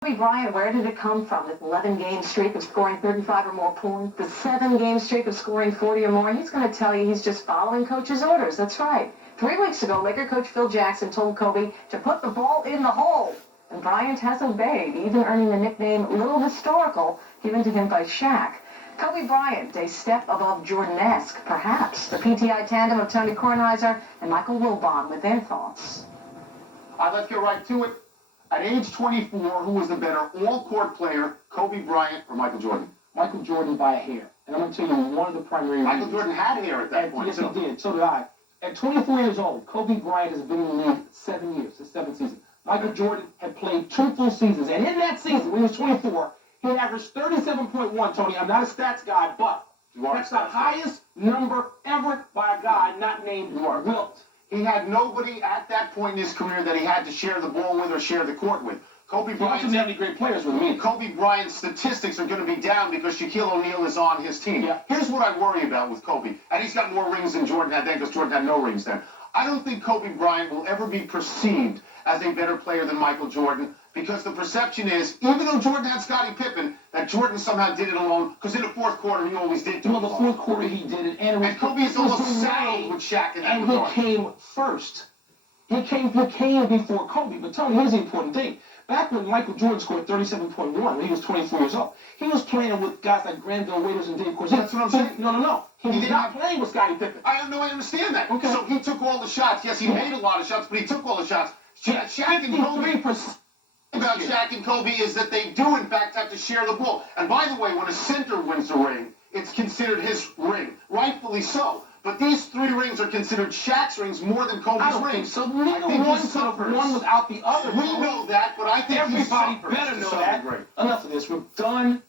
Bryant, where did it come from? The 11-game streak of scoring 35 or more points, the 7-game streak of scoring 40 or more. He's going to tell you he's just following coach's orders. That's right. 3 weeks ago, Laker coach Phil Jackson told Kobe to put the ball in the hole. And Bryant has obeyed, even earning the nickname Little Historical, given to him by Shaq. Kobe Bryant, a step above Jordan-esque, perhaps. The PTI tandem of Tony Kornheiser and Michael Wilbon with their thoughts. All right, let's get right to it. At age 24, who was the better all-court player, Kobe Bryant or Michael Jordan? Michael Jordan by a hair. And I'm going to tell you one of the primary reasons. Michael Jordan had hair at that point. Yes, he did. So did I. At 24 years old, Kobe Bryant has been in the league 7 years, his 7th season. Michael Jordan had played 2 full seasons. And in that season, when he was 24, he had averaged 37.1, Tony. I'm not a stats guy, but that's the highest number ever by a guy not named Wilt. He had nobody at that point in his career that he had to share the ball with or share the court with. Kobe Bryant didn't have any great players with me. Kobe Bryant's statistics are going to be down because Shaquille O'Neal is on his team. Yeah. Here's what I worry about with Kobe, and he's got more rings than Jordan had then because Jordan had no rings then. I don't think Kobe Bryant will ever be perceived as a better player than Michael Jordan because the perception is, even though Jordan had Scottie Pippen, that Jordan somehow did it alone because in the fourth quarter he always did. Well, the fourth quarter he did it, and Kobe is almost settled with Shaq in that regard. And he came first. He came before Kobe. But Tony, here's the important thing. Back when Michael Jordan scored 37.1 when he was 24 years old, he was playing with guys like Granville Waiters and Dave Corzine. That's what I'm saying. No. He was not playing with Scottie Pippen. I understand that. Okay. So he took all the shots. Yes, he made a lot of shots, but he took all the shots. Shaq and Kobe. About Shaq and Kobe is that they do, in fact, have to share the ball. And by the way, when a center wins the ring, it's considered his ring. Rightfully so. But these 3 rings are considered Shaq's rings more than Kobe's rings. So neither one could have won without the other. We know that, but I think everybody better know that. Enough of this. We're done.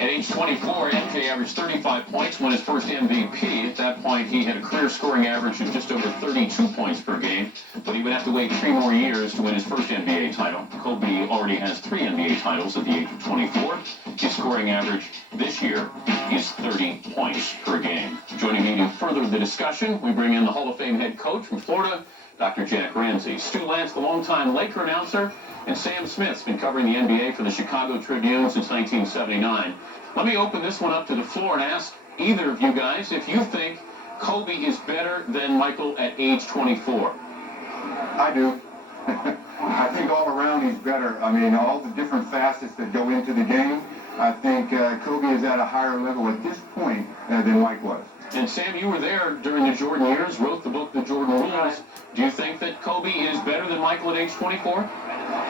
At age 24, MJ averaged 35 points, won his first MVP. At that point, he had a career scoring average of just over 32 points per game, but he would have to wait 3 more years to win his first NBA title. Kobe already has 3 NBA titles at the age of 24. His scoring average this year is 30 points per game. Joining me to further the discussion, we bring in the Hall of Fame head coach from Florida, Dr. Jack Ramsey. Stu Lance, the longtime Laker announcer, and Sam Smith's been covering the NBA for the Chicago Tribune since 1979. Let me open this one up to the floor and ask either of you guys if you think Kobe is better than Michael at age 24. I do. I think all around he's better. I mean, all the different facets that go into the game, I think Kobe is at a higher level at this point than Mike was. And Sam, you were there during the Jordan years, wrote the book, The Jordan Rules. Do you think that Kobe is better than Michael at age 24?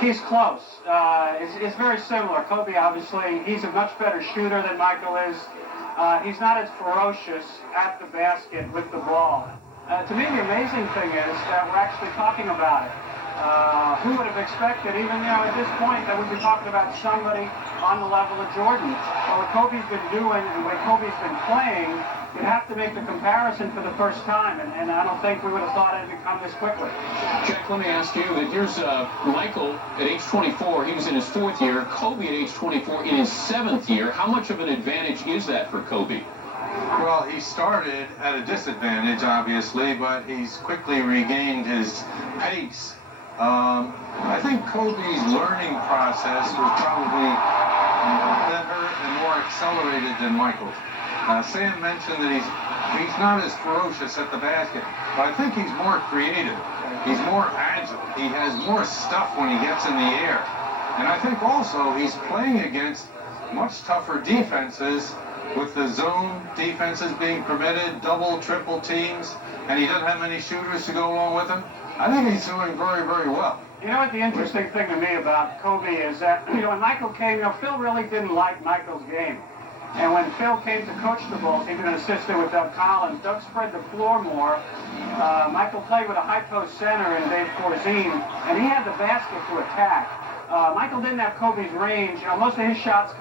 He's close. It's very similar. Kobe, obviously, he's a much better shooter than Michael is. He's not as ferocious at the basket with the ball. To me, the amazing thing is that we're actually talking about it. Who would have expected, even at this point, that we'd be talking about somebody on the level of Jordan? Well, what Kobe's been doing and what Kobe's been playing, you'd have to make the comparison for the first time, and I don't think we would have thought it would come this quickly. Jack, let me ask you that here's Michael at age 24. He was in his 4th year. Kobe at age 24 in his 7th year. How much of an advantage is that for Kobe? Well, he started at a disadvantage, obviously, but he's quickly regained his pace. I think Kobe's learning process was probably better and more accelerated than Michael's. Sam mentioned that he's not as ferocious at the basket, but I think he's more creative. He's more agile. He has more stuff when he gets in the air. And I think also he's playing against much tougher defenses with the zone defenses being permitted, double, triple teams, and he doesn't have many shooters to go along with him. I think he's doing very, very well. You know what the interesting thing to me about Kobe is that, when Michael came, Phil really didn't like Michael's game. And when Phil came to coach the Bulls, he'd been an assistant with Doug Collins. Doug spread the floor more. Michael played with a high-post center in Dave Corzine, and he had the basket to attack. Michael didn't have Kobe's range. Most of his shots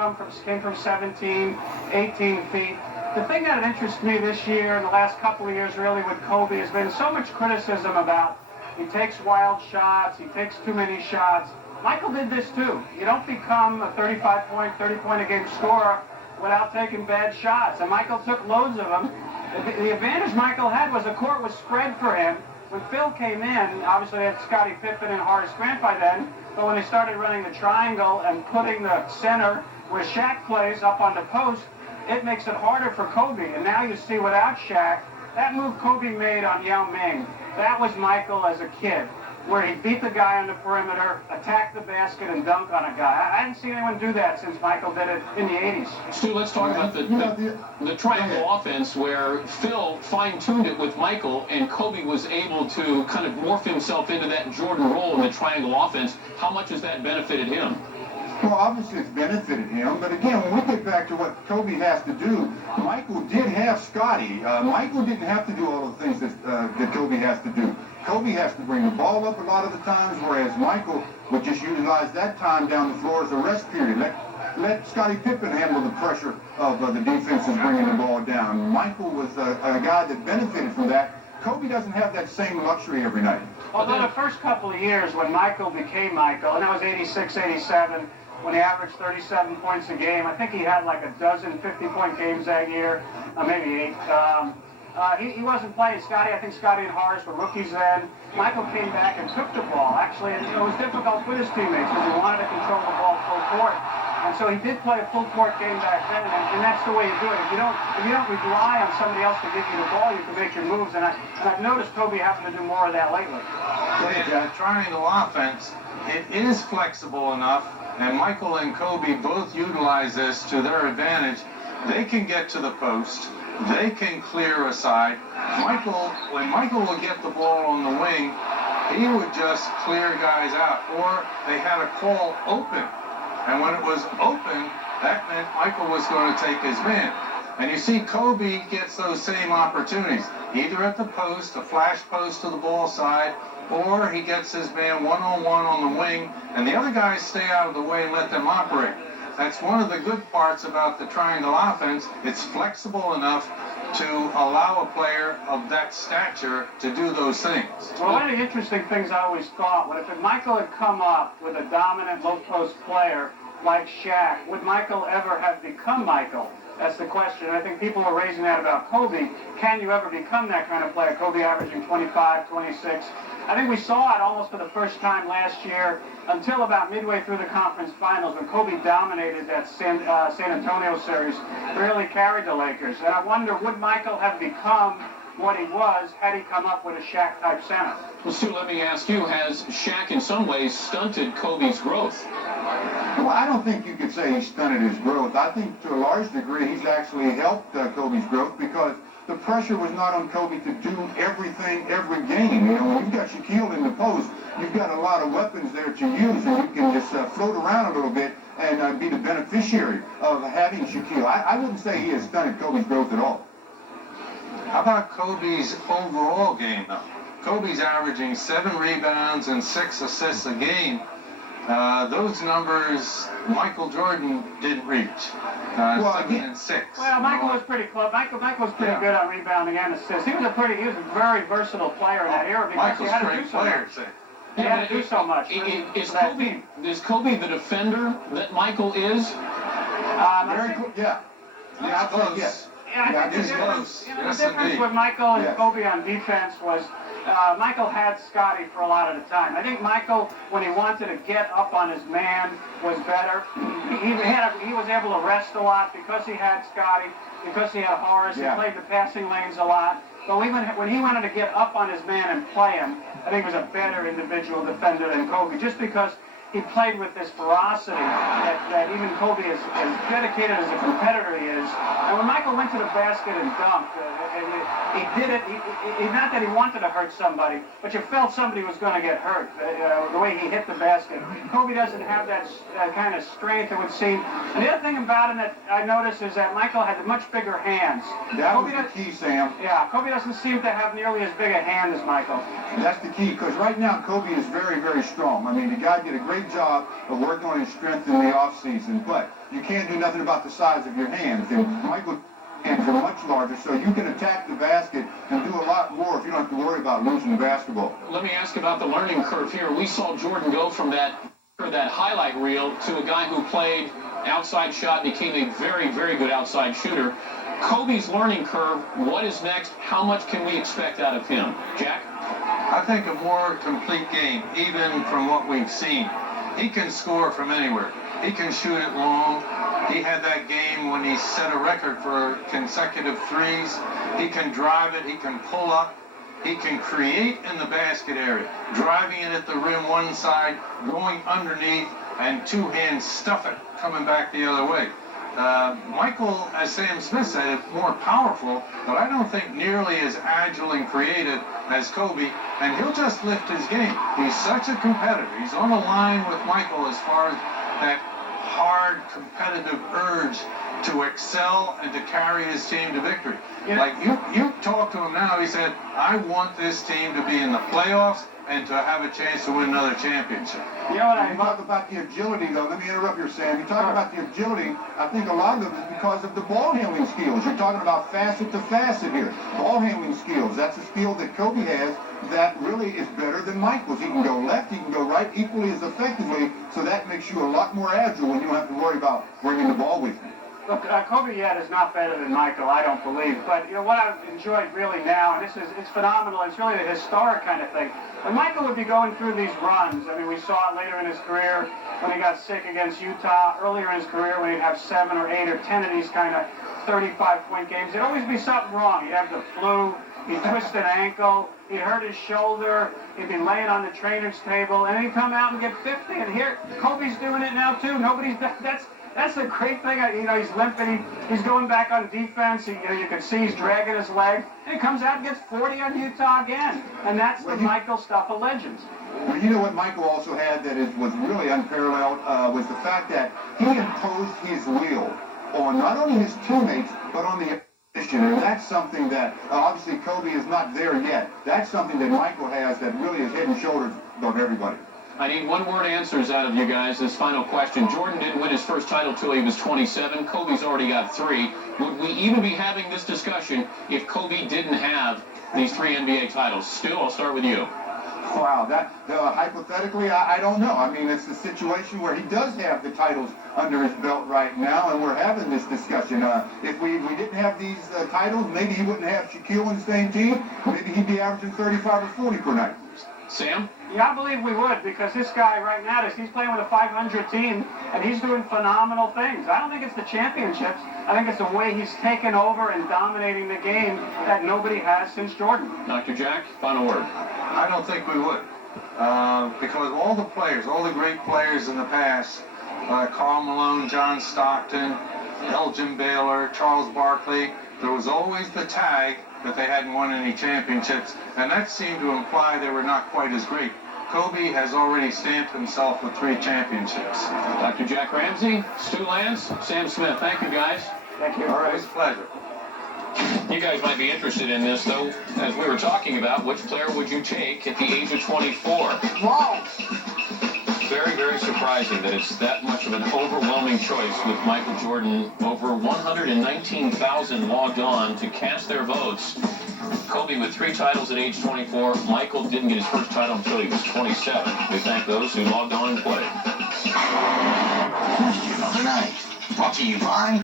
came from 17, 18 feet. The thing that interests me this year and the last couple of years really with Kobe has been so much criticism about he takes wild shots, he takes too many shots. Michael did this too. You don't become a 35-point, 30-point-a-game scorer without taking bad shots, and Michael took loads of them. The advantage Michael had was the court was spread for him. When Phil came in, obviously they had Scottie Pippen and Horace Grant by then, But when they started running the triangle and putting the center where Shaq plays up on the post, it makes it harder for Kobe. And now you see without Shaq, that move Kobe made on Yao Ming, that was Michael as a kid, where he beat the guy on the perimeter, attacked the basket, and dunked on a guy. I haven't seen anyone do that since Michael did it in the 80s. Stu, let's talk about the triangle offense where Phil fine-tuned it with Michael, and Kobe was able to kind of morph himself into that Jordan role in the triangle offense. How much has that benefited him? Well, obviously it's benefited him, but again, when we get back to what Kobe has to do, Michael did have Scotty. Michael didn't have to do all the things that Kobe has to do. Kobe has to bring the ball up a lot of the times, whereas Michael would just utilize that time down the floor as a rest period. Let Scottie Pippen handle the pressure of the defenses bringing the ball down. Michael was a guy that benefited from that. Kobe doesn't have that same luxury every night. Although the first couple of years when Michael became Michael, and that was 86, 87, when he averaged 37 points a game. I think he had like a dozen 50-point games that year, maybe 8. He wasn't playing Scotty. I think Scotty and Horace were rookies then. Michael came back and took the ball. Actually, it was difficult with his teammates because he wanted to control the ball full court. And so he did play a full court game back then, and that's the way you do it. If you don't rely on somebody else to give you the ball, you can make your moves. And I've noticed Kobe having to do more of that lately. The triangle offense, it is flexible enough, and Michael and Kobe both utilize this to their advantage. They can get to the post. They can clear aside. When Michael would get the ball on the wing, he would just clear guys out. Or they had a call open. And when it was open, that meant Michael was going to take his man. And you see Kobe gets those same opportunities, either at the post, a flash post to the ball side, or he gets his man one-on-one on the wing, and the other guys stay out of the way and let them operate. That's one of the good parts about the triangle offense. It's flexible enough to allow a player of that stature to do those things. Well, one of the interesting things I always thought, what if Michael had come up with a dominant low-post player like Shaq, would Michael ever have become Michael? That's the question. I think people are raising that about Kobe. Can you ever become that kind of player? Kobe averaging 25, 26. I think we saw it almost for the first time last year until about midway through the conference finals when Kobe dominated that San Antonio series, really carried the Lakers. And I wonder, would Michael have become what he was had he come up with a Shaq-type center? Well, Stu, let me ask you, has Shaq in some ways stunted Kobe's growth? Well, I don't think you could say he stunted his growth. I think to a large degree he's actually helped Kobe's growth because the pressure was not on Kobe to do everything every game. You know, when you've got Shaquille in the post, you've got a lot of weapons there to use, and you can just float around a little bit and be the beneficiary of having Shaquille. I wouldn't say he has stunted Kobe's growth at all. How about Kobe's overall game, though? Kobe's averaging 7 rebounds and 6 assists a game. Those numbers Michael Jordan didn't reach. 7 and 6. Well, Michael was pretty close. Michael was pretty good on rebounding and assists. He was a very versatile player in that era because he had to do so much. He had to do so much. Is Kobe the defender that Michael is? Very cool. Yeah. Yeah, close. Yes. Yeah, I think the difference with Michael and Kobe on defense was Michael had Scotty for a lot of the time. I think Michael, when he wanted to get up on his man, was better. He was able to rest a lot because he had Scotty, because he had Horace. He played the passing lanes a lot. But when he wanted to get up on his man and play him, I think he was a better individual defender than Kobe, just because he played with this ferocity that even Kobe, as dedicated as a competitor he is. And when Michael went to the basket and dunked, he did it, not that he wanted to hurt somebody, but you felt somebody was going to get hurt, the way he hit the basket. Kobe doesn't have that kind of strength, it would seem. And the other thing about him that I noticed is that Michael had much bigger hands. That was the key, Sam. Yeah, Kobe doesn't seem to have nearly as big a hand as Michael. That's the key, because right now Kobe is very, very strong. I mean, the guy did a great job of working on his strength in the offseason, but you can't do nothing about the size of your hands. And Michael's hands are much larger, so you can attack the basket and do a lot more if you don't have to worry about losing the basketball. Let me ask about the learning curve here. We saw Jordan go from that highlight reel to a guy who played outside shot, became a very, very good outside shooter. Kobe's learning curve, what is next? How much can we expect out of him? Jack? I think a more complete game, even from what we've seen. He can score from anywhere. He can shoot it long. He had that game when he set a record for consecutive threes. He can drive it. He can pull up. He can create in the basket area, driving it at the rim one side, going underneath, and two-hand stuff it, coming back the other way. Michael, as Sam Smith said, is more powerful, but I don't think nearly as agile and creative as Kobe, and he'll just lift his game. He's such a competitor. He's on the line with Michael as far as that hard, competitive urge to excel and to carry his team to victory. Like, you talk to him now, he said, I want this team to be in the playoffs and to have a chance to win another championship. You know what I talk about the agility, though. Let me interrupt you, Sam. You talk about the agility. I think a lot of it is because of the ball handling skills. You're talking about facet to facet here. Ball handling skills. That's a skill that Kobe has that really is better than Michael's. He can go left, he can go right equally as effectively, so that makes you a lot more agile when you don't have to worry about bringing the ball with you. Look, Kobe yet is not better than Michael, I don't believe. But, you know, what I've enjoyed really now, and it's phenomenal, it's really the historic kind of thing. When Michael would be going through these runs, I mean, we saw it later in his career when he got sick against Utah, earlier in his career when he'd have 7 or 8 or 10 of these kind of 35-point games. There'd always be something wrong. He'd have the flu, he'd twist an ankle, he'd hurt his shoulder, he'd be laying on the trainer's table, and he'd come out and get 50. And here, Kobe's doing it now, too. That's the great thing. You know, he's limping. He's going back on defense. You can see he's dragging his leg. And he comes out and gets 40 on Utah again. And that's the Michael stuff of legends. Well, you know what Michael also had that was really unparalleled was the fact that he imposed his will on not only his teammates, but on the opposition. And that's something that, obviously, Kobe is not there yet. That's something that Michael has that really is head and shoulders above everybody. I need one-word answers out of you guys. This final question. Jordan didn't win his first title till he was 27. Kobe's already got 3. Would we even be having this discussion if Kobe didn't have these 3 NBA titles? Stu, I'll start with you. Wow, hypothetically, I don't know. I mean, it's a situation where he does have the titles under his belt right now, and we're having this discussion. If we didn't have these titles, maybe he wouldn't have Shaquille on the same team. Maybe he'd be averaging 35 or 40 per night. Sam? Yeah, I believe we would, because this guy right now, he's playing with a 500 team, and he's doing phenomenal things. I don't think it's the championships. I think it's the way he's taken over and dominating the game that nobody has since Jordan. Dr. Jack, final word. I don't think we would. Because all the players, all the great players in the past, Karl Malone, John Stockton, Elgin Baylor, Charles Barkley, there was always the tag that they hadn't won any championships, and that seemed to imply they were not quite as great. Kobe has already stamped himself with 3 championships. Dr. Jack Ramsey, Stu Lance, Sam Smith, thank you guys. Thank you. All right, it's a pleasure. You guys might be interested in this, though. As we were talking about, which player would you take at the age of 24? Wow. Very, very surprising that it's that much of an overwhelming choice with Michael Jordan. Over 119,000 logged on to cast their votes. Kobe with 3 titles at age 24. Michael didn't get his first title until he was 27. We thank those who logged on and played. Another night. Brought to you by...